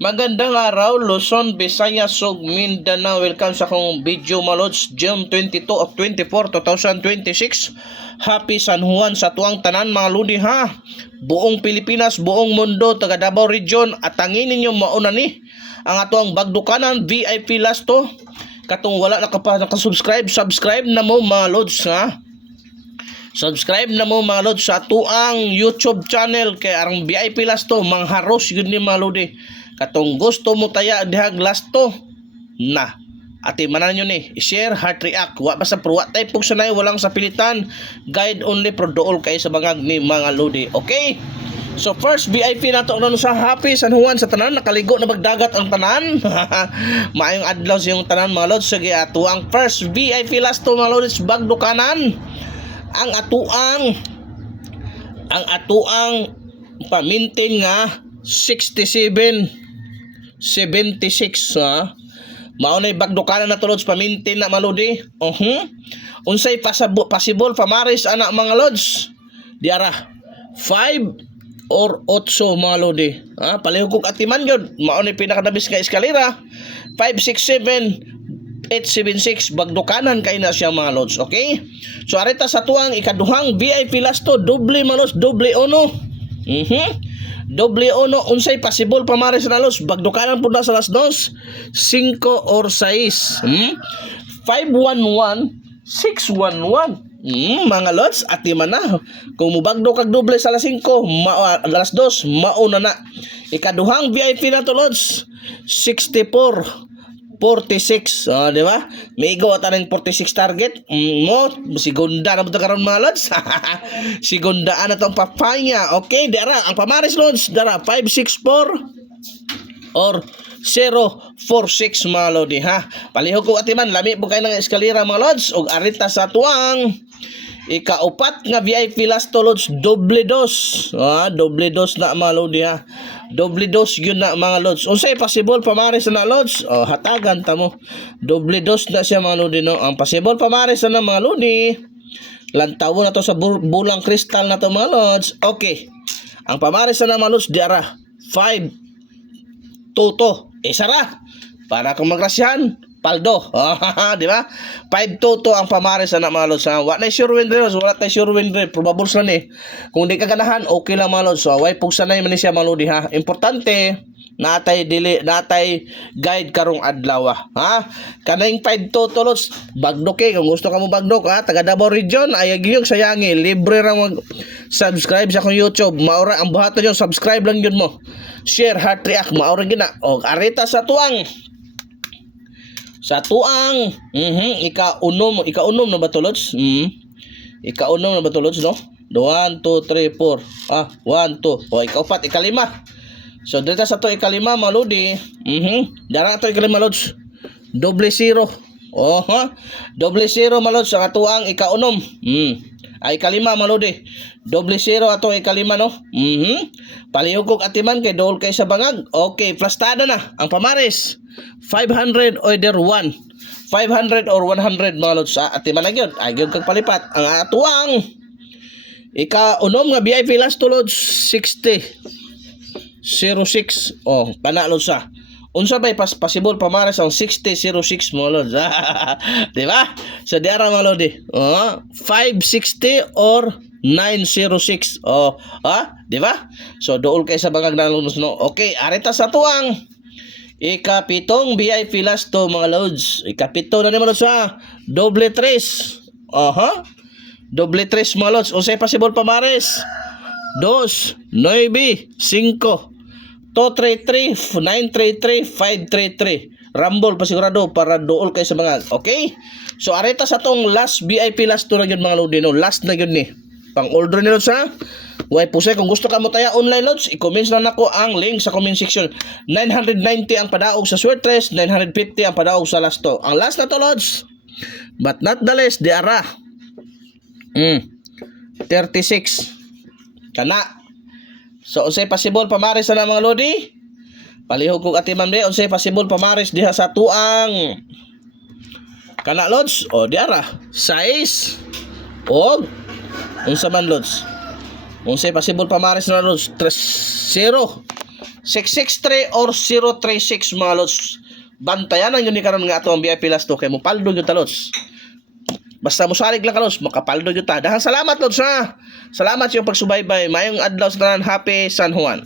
Magandang araw, Luzon, Visayas, ug Mindanao. Welcome sa akong video mga lods, June 22 of 24, 2026. Happy San Juan sa tuwang tanan mga lodi ha. Buong Pilipinas, buong mundo, taga Davao Region, at tangin ninyo mauna ni ang atuang bagdukanan VIP last to. Katong wala nakasubscribe, subscribe na mo mga lods ha. Subscribe na mo mga lods sa tuang YouTube channel kay arang VIP last to, mangharos yun ni mga lodi. Katong gusto mo taya dihag last to na ati manan nyo ni i-share, heart react, wa basta pro what type sanay, walang sa pilitan, guide only pro dool kay sa bangag ni mga lodi. Okay, so first VIP nato nun sa Happy San Juan sa tanan, nakaligo na magdagat ang tanan. Maayong adlaw sa yung tanan mga lods. Sige, ato ang first VIP last to mga lods, bagdukanan ang atuang pamintin nga 76 ha. Maunay bagdukanan na tulods pamintin na malodi. Unsay possible pamaris anak mga lods. Diara 5 or 8 mga lodi. Ha, palihog atiman gyud. Maunay pinakadabis nga eskalera 5 6 7 876 bagdukanan kay na siya mga lods. Okay? So arita sa tuang ikaduhang VIP last to, doble mga lods, doble ono. Doble ono, unsay possible pamares na lods, bagdukanan po na sa las dos, 5 or 6. 511 611. Mga lods, ati man na. Kung mubagdo kag doble sa las 5, alas 2, mauna na. Ikaduhang VIP na to lods, 64 46, di ba? May igaw at anong 46 target. Sigunda na mo ito karoon mga lods. Sigundaan na itong papaya. Okay, dara, ang pamaris lods, dara, 564 or 046 mga lodi ha. Palihog ko atiman, lami po kayo ng eskalera mga lods. O arita sa tuwang ikaupat nga VIP last to lods, doble dos. Doble dos na mga lodi ha. Doble dos yun na mga lods. Unsay possible pamares na lods? Hatagan ta mo. Doble dos na siya mga lodi no. Ang possible pamares na mga lodi, lantawo na to sa bulang kristal na to mga lods. Okay. Ang pamares na mga lods diara 5 toto. Sara. Para kung magrasyahan, paldo. Di ba? 5 toto ang pamares na mga lods. Wala na sure win rin. Wala na sure win rin. Probable sa ni. Kung di ka ganahan, okay lang mga lods. So, way pugsanay man siya mga lodi ha. Importante, natay guide karong adlaw ha. Kanang 5 toto lods, bagdok kung gusto ka mo bagdok ha. Taga Davao Region, ayag yung sayangi. Libre ra mag subscribe sa akong YouTube. Maura ang buhaton yun. Subscribe lang yun mo. Share, heart react. Maura gina. O, arita sa tuang ikaunom na ba to lods? Ikaunom na ba to lods no? 1 2 3 4 1 2 o ikaupat ikalima. So dito sa to ikalima mga lodi, dara to ikalima lods, doble zero. Doble zero mga lods ang atuang ikaunom. Ay ikalima mga lodi, doble zero ato ikalima no. Palihog kog atiman kay dool kay sa bangag. Okay, plastada na ang pamares. 500 either 1. 500 or 100 mga lods atiman na gyud. Ay gyud kag palipat ang atuang ikaunom nga VIP last to lods 60 06. Panalo sa unsa bay possible pamares ang 6006 mga lods. Di ba? So diara mga lodi. 560 or 906. Di ba? So dool kay sa bangag nalunod no. Okay, arita sa tuang ikapitong VIP last to mga lods. Ikapito na naman lods ha. Doble 3. Doble 3 mga lods. Unsay possible pamares? 2 9 5 233 933 533. Rumble pasigurado para dool kay sa mga. Okay? So arita sa tong last VIP last to na yun mga lodi no. Last na yun ni. Pang order ni lods ha. Way pusay kung gusto ka mo taya online lods, i-comment na nako ang link sa comment section. 990 ang padaog sa Swertres, 950 ang padaog sa last to. Ang last na to lods, but not the least, diara 36 kana. So unsay possible pamares na mga lodi? Palihog kog atiman be, unsay possible pamares diha sa tuang kana lods? Diara 6 og unsa man lods? Unsay possible pamares na lods? 0 663 or 036 mga lods. Bantayan ang yun ni karon nga ato ang VIP last 2 kay mo paldo yung talos. Basta mo salig lang kalos, makapaldo yung ta. Dahil salamat lods ha. Salamat sa iyong pagsubaybay. Mayong adlaw sa tanan. Happy San Juan.